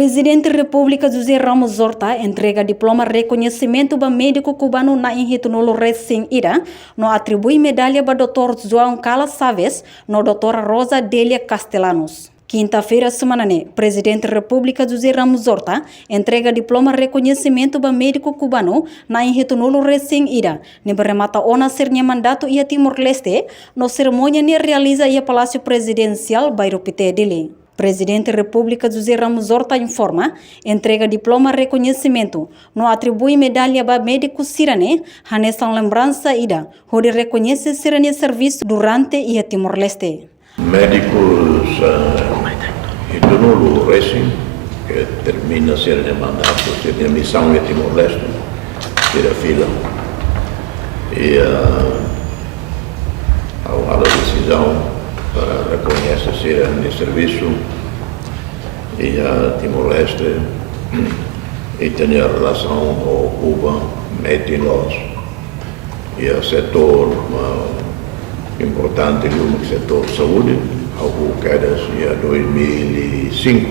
Presidente da República José Ramos Horta entrega diploma reconhecimento para médico cubano na Inhitunolo Recém Ira, no atribui medalha para Dr. João Carlos Chaves, no Dra. Rosa Delia Castellanos. Quinta-feira, semana, Presidente da República José Ramos Horta entrega diploma reconhecimento para médico cubano na Inhitunolo Recém Ira, ne remata ona ser mandato ia Timor-Leste, no cerimônia ne realiza ia Palácio Presidencial Bairro Pité dele. Presidente da República José Ramos Horta informa, entrega diploma reconhecimento, no atribui medalha para médico Sirane, nessa lembrança ida, onde reconhece Sirane serviço durante e Timor-Leste. Médicos Inhitunolo Recém, que termina ser de mandato, ser de missão em Timor-Leste, tira fila. E há a decisão para reconhecer nesse serviço e a Timor-Leste e tem a relação com Cuba, mete-nos e o setor importante do setor de saúde, algo que em 2005,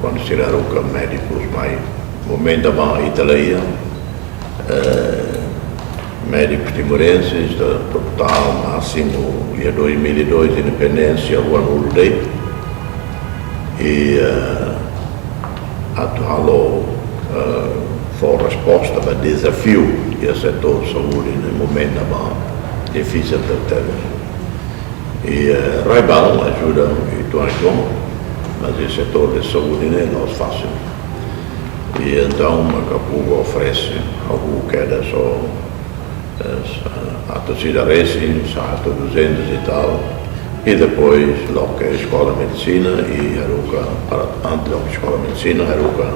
quando se eram médicos, mas momento da Itália, médicos timorenses, total máximo em 2002, independência, o ano dei, e atual foi resposta para desafio do setor de saúde no momento difícil da terra. E Raibal ajuda e Tuanjão, mas o setor de saúde não é fácil. E então Macapuga oferece algo que é só a torcida Racing, Sato 200 e tal, e depois logo que a Escola de Medicina e Haruka, antes da Escola de Medicina, Haruka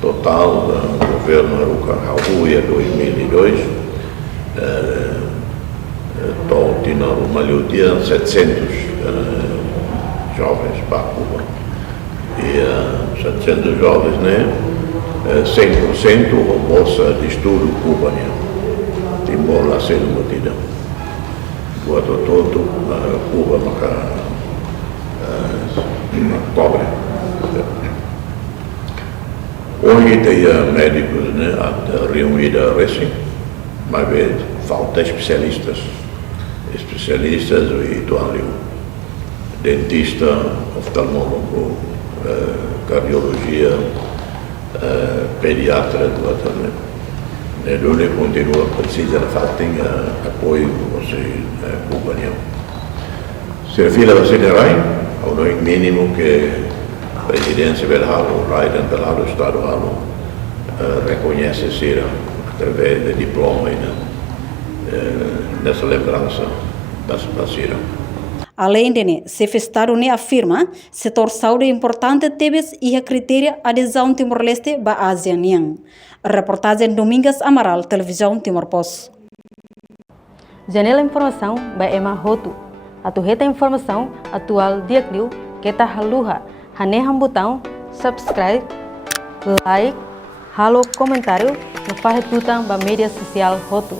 total, o governo Haruka Haruia 2002, tinha uma luta 700 jovens para Cuba. E 700 jovens, né? 100% a bolsa de estudo cubana. Timor lá sendo batida. O outro todo, Cuba, cobre. Hoje tem médicos, né, reunidos a Recém, mas falta especialistas. Especialistas, e dentista, oftalmólogo, cardiologia, pediatra, ele continua precisa falta apoio cubano. Se a fila vai ser ao mínimo que a presidência federal, o Raiden federal, o estadual reconhece ser através de diploma nessa lembrança das passaram. Além de se festado afirma, setor saúde importante teve e a critério adesão Timor-Leste para a ASEAN. Reportagem Domingas Amaral, Televisão Timor-Post. Janela Informação by Emma Rotu. Atuheta informação atual diaklio kita haluha. Haneham botão subscribe, like, halo comentário no faz tutang ba mídia social Rotu.